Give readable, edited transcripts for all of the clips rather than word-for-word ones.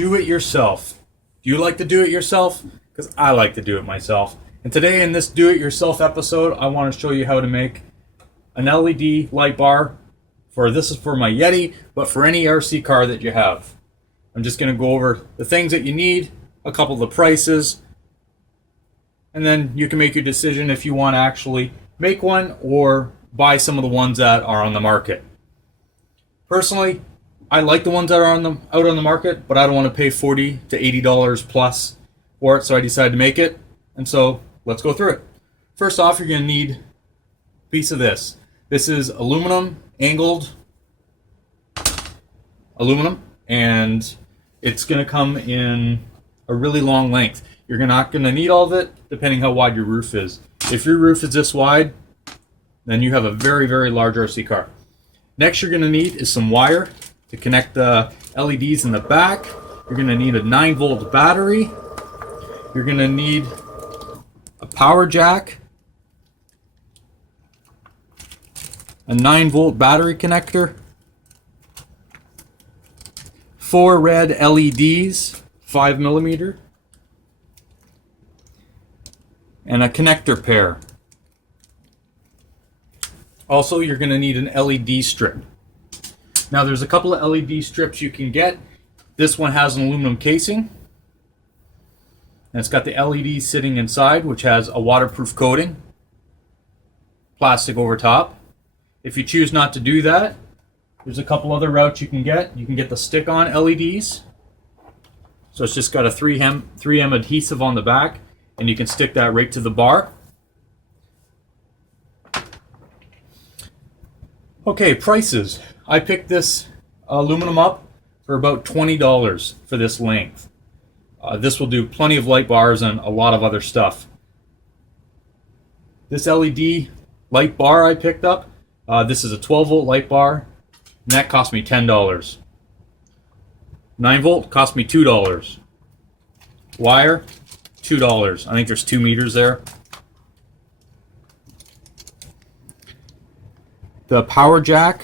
do it yourself. Do you like to do it yourself? Because I like to do it myself. And today in this do it yourself episode, I want to show you how to make an LED light bar. This is for my Yeti, but for any RC car that you have. I'm just going to go over the things that you need, a couple of the prices, and then you can make your decision if you want to actually make one or buy some of the ones that are on the market. Personally, I like the ones that are out on the market, but I don't want to pay $40 to $80 plus for it, so I decided to make it. And so let's go through it. First off, you're going to need a piece of this. This is aluminum, angled aluminum, and it's going to come in a really long length. You're not going to need all of it, depending how wide your roof is. If your roof is this wide, then you have a very, very large RC car. Next you're going to need is some wire to connect the LEDs in the back. You're going to need a 9-volt battery. You're going to need a power jack, a 9-volt battery connector, 4 red LEDs, 5mm, and a connector pair. Also, you're going to need an LED strip. Now, there's a couple of LED strips you can get. This one has an aluminum casing, and it's got the LED sitting inside, which has a waterproof coating, plastic over top. If you choose not to do that, there's a couple other routes you can get. You can get the stick-on LEDs. So it's just got a 3M adhesive on the back, and you can stick that right to the bar. Okay, prices. I picked this aluminum up for about $20 for this length. This will do plenty of light bars and a lot of other stuff. This LED light bar I picked up, this is a 12-volt light bar, and that cost me $10. 9-volt cost me $2. Wire, $2. I think there's 2 meters there. The power jack,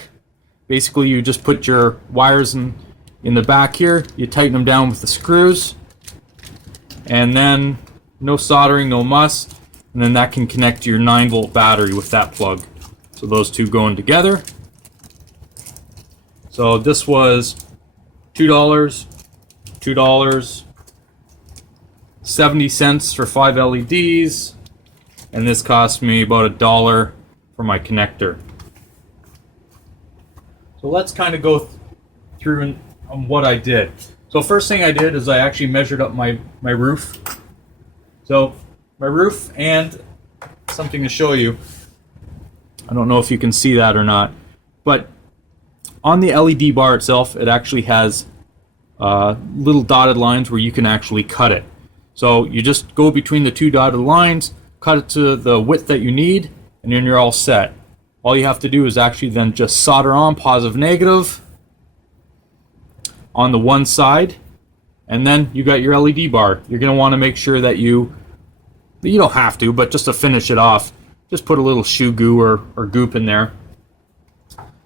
basically you just put your wires in the back here, you tighten them down with the screws, and then no soldering, no muss, and then that can connect to your 9-volt battery with that plug. So those two going together. So this was $2, $2, 70 cents for 5 LEDs, and this cost me about $1 for my connector. So let's kind of go through what I did. So first thing I did is I actually measured up my roof. So my roof, and something to show you. I don't know if you can see that or not, but on the LED bar itself, it actually has little dotted lines where you can actually cut it. So you just go between the 2 dotted lines, cut it to the width that you need, and then you're all set. All you have to do is actually then just solder on positive, negative on the one side, and then you got your LED bar. You're going to want to make sure that you don't have to, but just to finish it off, just put a little shoe goo or goop in there.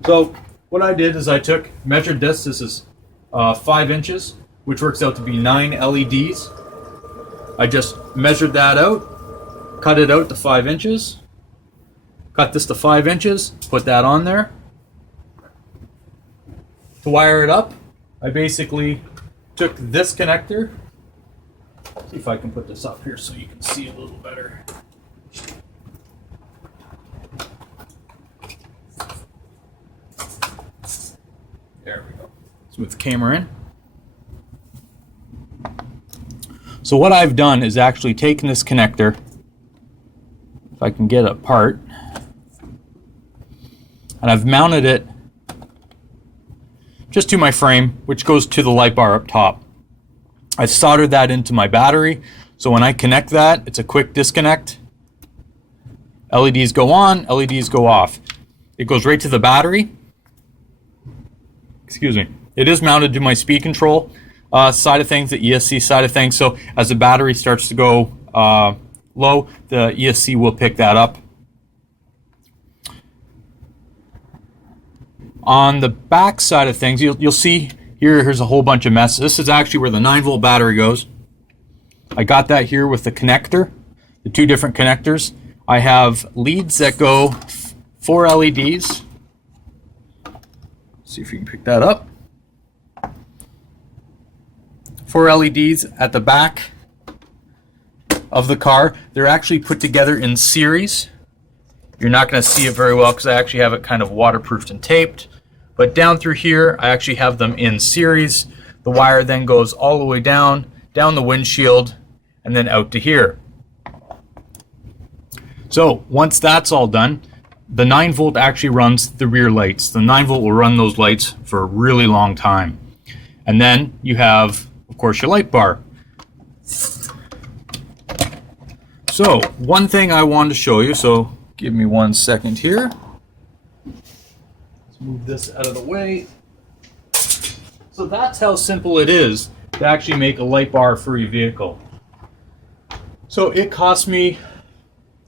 So what I did is I measured this. This is 5 inches, which works out to be 9 LEDs. I just measured that out, cut it out to 5 inches. Cut this to 5 inches, put that on there. To wire it up, I basically took this connector. See if I can put this up here so you can see a little better. There we go. Let's move the camera in. So what I've done is actually taken this connector, if I can get it apart, and I've mounted it just to my frame, which goes to the light bar up top. I've soldered that into my battery, so when I connect that, it's a quick disconnect. LEDs go on, LEDs go off. It goes right to the battery. Excuse me. It is mounted to my speed control side of things, the ESC side of things, so as the battery starts to go low, the ESC will pick that up. On the back side of things, you'll see Here's a whole bunch of mess. This is actually where the 9-volt battery goes. I got that here with the connector, the 2 different connectors. I have leads that go 4 LEDs. See if you can pick that up. 4 LEDs at the back of the car. They're actually put together in series. You're not going to see it very well because I actually have it kind of waterproofed and taped. But down through here, I actually have them in series. The wire then goes all the way down the windshield, and then out to here. So once that's all done, the 9-volt actually runs the rear lights. The 9-volt will run those lights for a really long time. And then you have, of course, your light bar. So one thing I wanted to show you, so give me 1 second here. Let's move this out of the way. So that's how simple it is to actually make a light bar for your vehicle. So it cost me,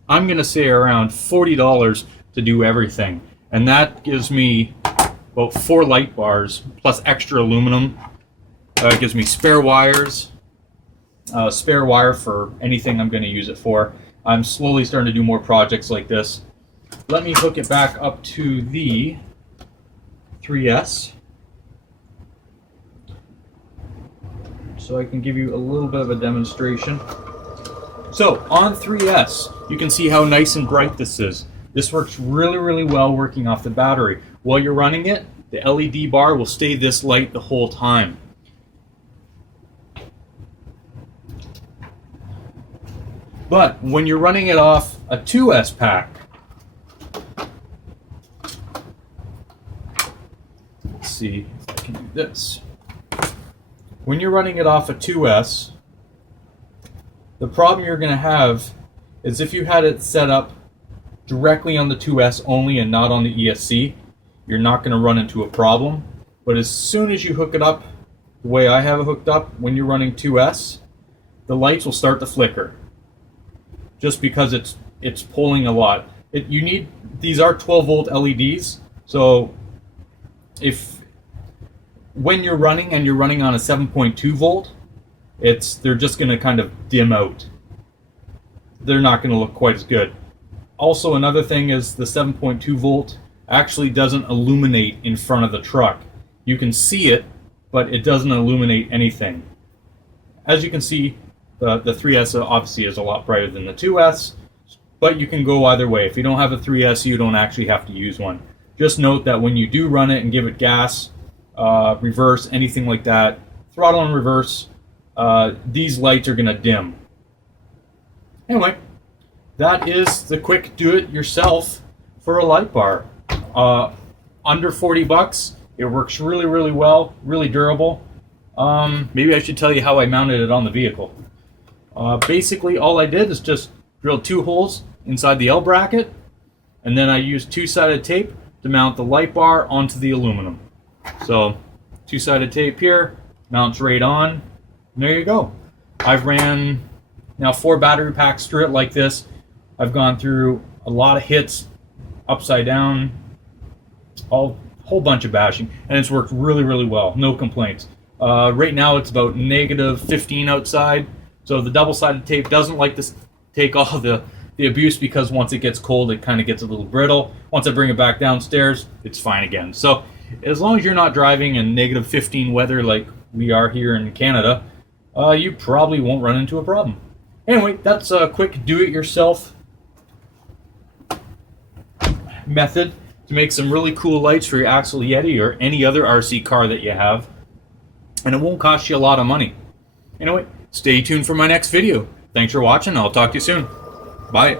I'm going to say around $40 to do everything. And that gives me about 4 light bars plus extra aluminum. It gives me spare wires, spare wire for anything I'm going to use it for. I'm slowly starting to do more projects like this. Let me hook it back up to the 3S so I can give you a little bit of a demonstration. So on 3S, you can see how nice and bright this is. This works really, really well working off the battery. While you're running it, the LED bar will stay this light the whole time. But when you're running it off a 2S pack, let's see if I can do this. When you're running it off a 2S, the problem you're going to have is if you had it set up directly on the 2S only and not on the ESC, you're not going to run into a problem. But as soon as you hook it up the way I have it hooked up, when you're running 2S, the lights will start to flicker just because it's pulling a lot. These are 12-volt LEDs, so when you're running and you're running on a 7.2 volt, they're just going to kind of dim out. They're not going to look quite as good. Also, another thing is the 7.2 volt actually doesn't illuminate in front of the truck. You can see it, but it doesn't illuminate anything. As you can see, the 3S obviously is a lot brighter than the 2S, but you can go either way. If you don't have a 3S, you don't actually have to use one. Just note that when you do run it and give it gas, reverse, anything like that, throttle and reverse, these lights are going to dim. Anyway, that is the quick do-it-yourself for a light bar. Under 40 bucks. It works really, really well, really durable. Maybe I should tell you how I mounted it on the vehicle. Basically, all I did is just drill 2 holes inside the L bracket, and then I used 2-sided tape to mount the light bar onto the aluminum. So, 2-sided tape here, mounts right on, and there you go. I've ran now 4 battery packs through it like this. I've gone through a lot of hits, upside down, a whole bunch of bashing, and it's worked really, really well. No complaints. Right now it's about -15 outside, so the double-sided tape doesn't like to take all the abuse because once it gets cold, it kind of gets a little brittle. Once I bring it back downstairs, it's fine again. So as long as you're not driving in -15 weather like we are here in Canada, you probably won't run into a problem. Anyway, that's a quick do-it-yourself method to make some really cool lights for your Axial Yeti or any other RC car that you have. And it won't cost you a lot of money. Anyway, stay tuned for my next video. Thanks for watching. I'll talk to you soon. Bye.